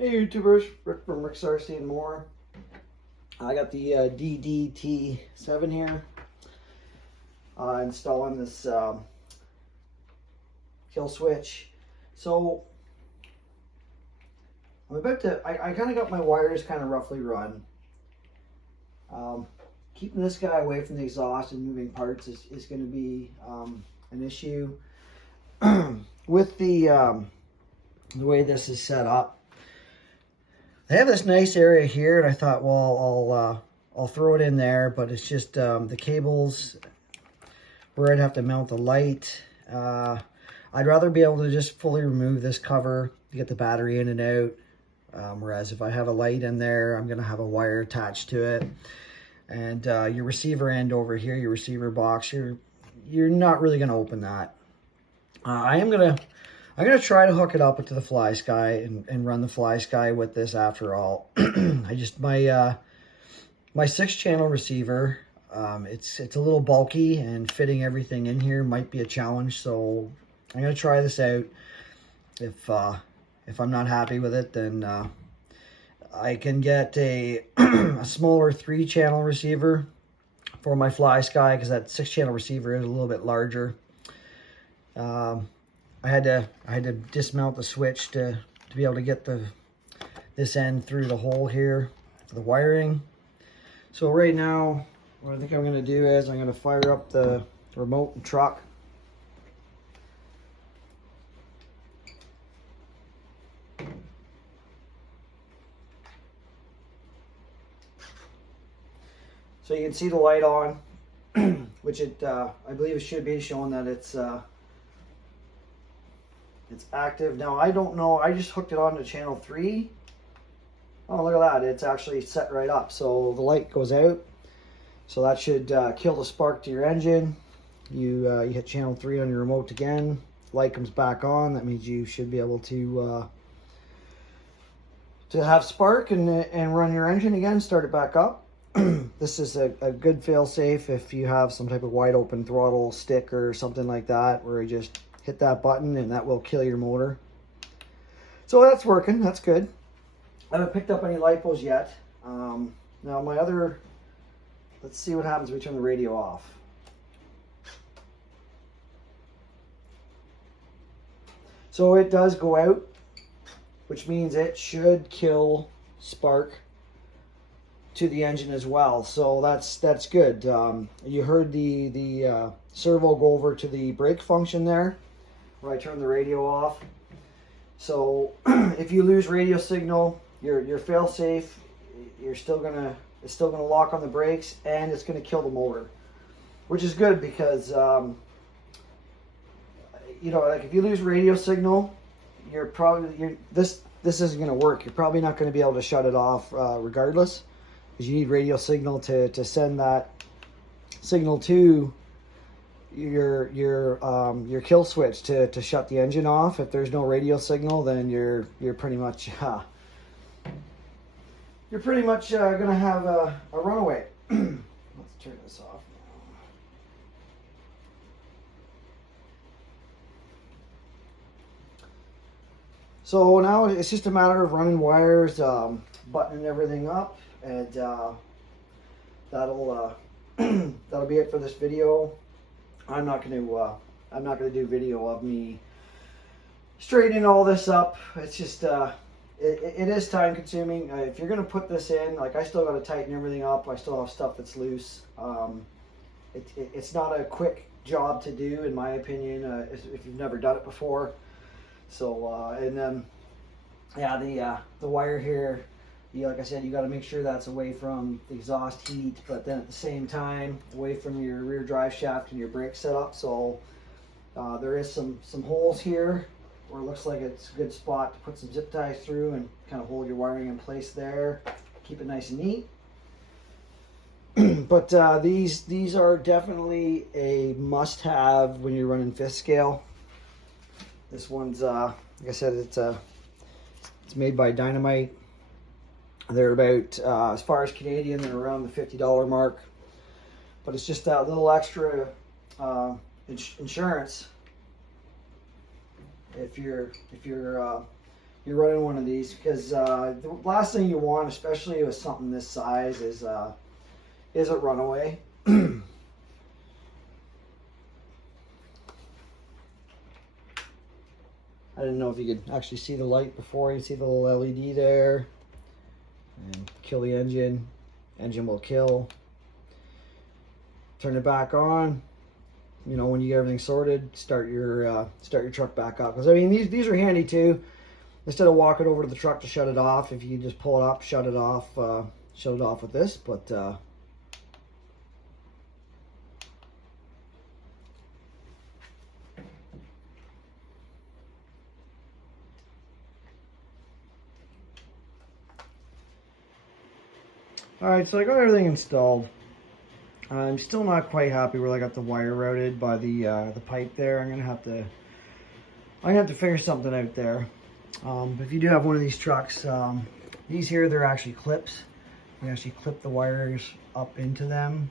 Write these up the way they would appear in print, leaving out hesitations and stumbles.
Hey YouTubers, Rick from Rick's RC and More. I got the DDT-7 here. Installing this kill switch. So I'm about to, I kind of got my wires kind of roughly run. Keeping this guy away from the exhaust and moving parts is going to be an issue. With the way this is set up, I have this nice area here, and I thought, well, I'll throw it in there, but it's just the cables where I'd have to mount the light. I'd rather be able to just fully remove this cover to get the battery in and out. Whereas if I have a light in there, I'm going to have a wire attached to it. And your receiver end over here, your receiver box, you're not really going to open that. I'm gonna try to hook it up to the Fly Sky and run the Fly Sky with this after all. My 6-channel receiver, it's a little bulky, and fitting everything in here might be a challenge, so I'm gonna try this out. If I'm not happy with it, then I can get a smaller 3-channel receiver for my Fly Sky, because that 6-channel receiver is a little bit larger. I had to dismount the switch to be able to get this end through the hole here for the wiring. So right now, what I think I'm going to do is I'm going to fire up the remote and truck. So you can see the light on, which I believe it should be showing that it's active. Now, I don't know, I just hooked it on to channel 3. Oh, look at that, it's actually set right up. So the light goes out. So that should kill the spark to your engine. You hit channel 3 on your remote again. Light comes back on. That means you should be able to have spark and run your engine again, start it back up. This is a good fail-safe if you have some type of wide open throttle stick or something like that, where you just hit that button and that will kill your motor. So that's working, that's good. I haven't picked up any lipos yet. Now my other, let's see what happens when we turn the radio off. So it does go out, which means it should kill spark to the engine as well. So that's good. You heard the servo go over to the brake function there, where I turn the radio off. So if you lose radio signal, your fail safe, it's still gonna lock on the brakes, and it's gonna kill the motor, which is good because you know, like if you lose radio signal, this isn't gonna work. You're probably not gonna be able to shut it off regardless, because you need radio signal to send that signal to your kill switch to shut the engine off. If there's no radio signal, then you're pretty much gonna have a runaway. Let's turn this off now. So now it's just a matter of running wires, buttoning everything up, and that'll be it for this video. I'm not gonna do video of me straightening all this up. It's just it is time consuming. If you're gonna put this in, like, I still got to tighten everything up. I still have stuff that's loose. It's not a quick job to do, in my opinion, if you've never done it before. So and then yeah, the wire here, like I said, you got to make sure that's away from the exhaust heat, but then at the same time away from your rear drive shaft and your brake setup. So there is some holes here where it looks like it's a good spot to put some zip ties through and kind of hold your wiring in place there. Keep it nice and neat. But these are definitely a must-have when you're running 5th scale. This one's like I said, it's made by Dynamite. They're about, as far as Canadian, they're around the $50 mark. But it's just that little extra insurance if you're you're running one of these, because the last thing you want, especially with something this size, is it run away. I didn't know if you could actually see the light before. You see the little LED there. And kill the engine. Engine will kill. Turn it back on. You know, when you get everything sorted, start your truck back up. Because I mean, these are handy too. Instead of walking over to the truck to shut it off, if you can just pull it up, shut it off with this. But all right, so I got everything installed. I'm still not quite happy where I got the wire routed by the pipe there. I'm gonna have to figure something out there. But if you do have one of these trucks, these here, they're actually clips. You actually clip the wires up into them.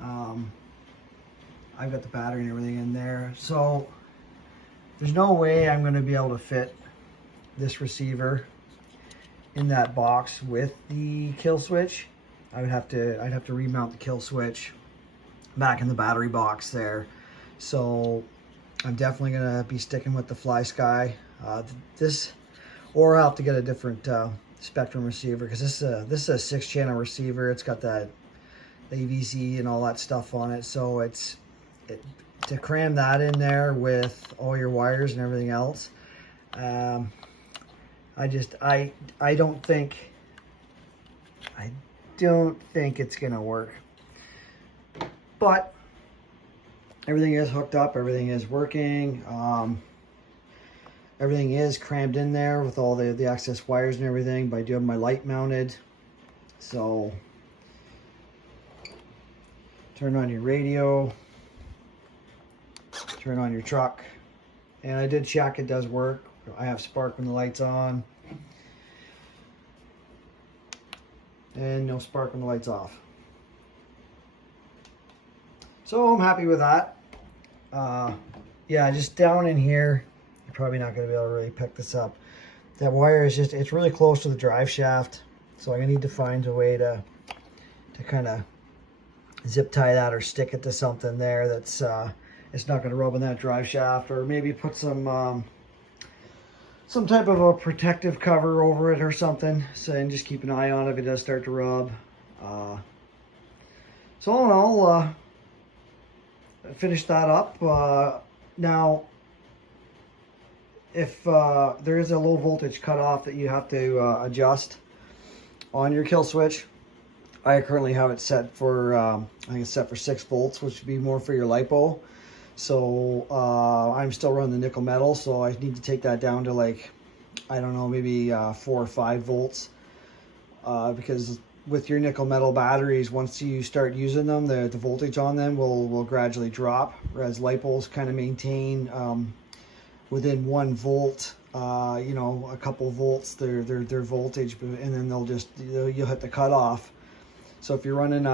I've got the battery and everything in there, so there's no way I'm going to be able to fit this receiver in that box with the kill switch. I'd have to remount the kill switch back in the battery box there. So I'm definitely gonna be sticking with the Fly Sky. Or I'll have to get a different Spectrum receiver, because this is a 6-channel receiver. It's got that AVC and all that stuff on it. So to cram that in there with all your wires and everything else. I don't think it's gonna work, but everything is hooked up, everything is working, everything is crammed in there with all the access wires and everything, but I do have my light mounted. So turn on your radio, turn on your truck, and I did check, it does work. I have spark when the light's on, and no spark when the light's off. So I'm happy with that. Yeah, just down in here, you're probably not going to be able to really pick this up. That wire is it's really close to the drive shaft, so I'm going to need to find a way to kind of zip tie that or stick it to something there that's it's not going to rub on that drive shaft, or maybe put some type of a protective cover over it or something, so, and just keep an eye on it if it does start to rub. So all in all, finish that up. Now, if there is a low voltage cutoff that you have to adjust on your kill switch, I currently have it set for, I think it's set for 6 volts, which would be more for your LiPo. So I'm still running the nickel metal, so I need to take that down to, like, I don't know, maybe 4 or 5 volts, because with your nickel metal batteries, once you start using them, the voltage on them will gradually drop, whereas LiPos kind of maintain within 1 volt, you know, a couple volts their voltage, and then you'll hit the cutoff. So if you're running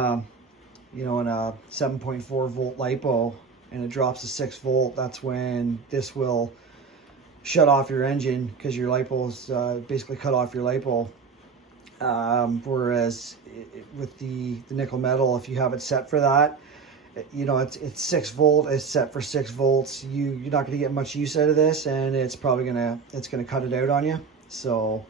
you know, in a 7.4 volt LiPo and it drops to 6 volt, that's when this will shut off your engine, because your LiPo's basically cut off your LiPo. Whereas with the nickel metal, if you have it set for that, you know, it's 6 volt, it's set for 6 volts. You're not going to get much use out of this, and it's probably gonna cut it out on you. So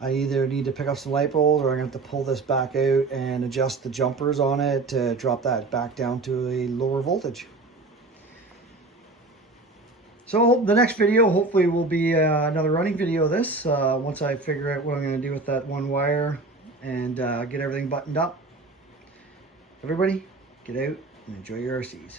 I either need to pick up some LiPos, or I'm going to have to pull this back out and adjust the jumpers on it to drop that back down to a lower voltage. So the next video hopefully will be another running video of this, once I figure out what I'm going to do with that one wire and get everything buttoned up. Everybody, get out and enjoy your RCs.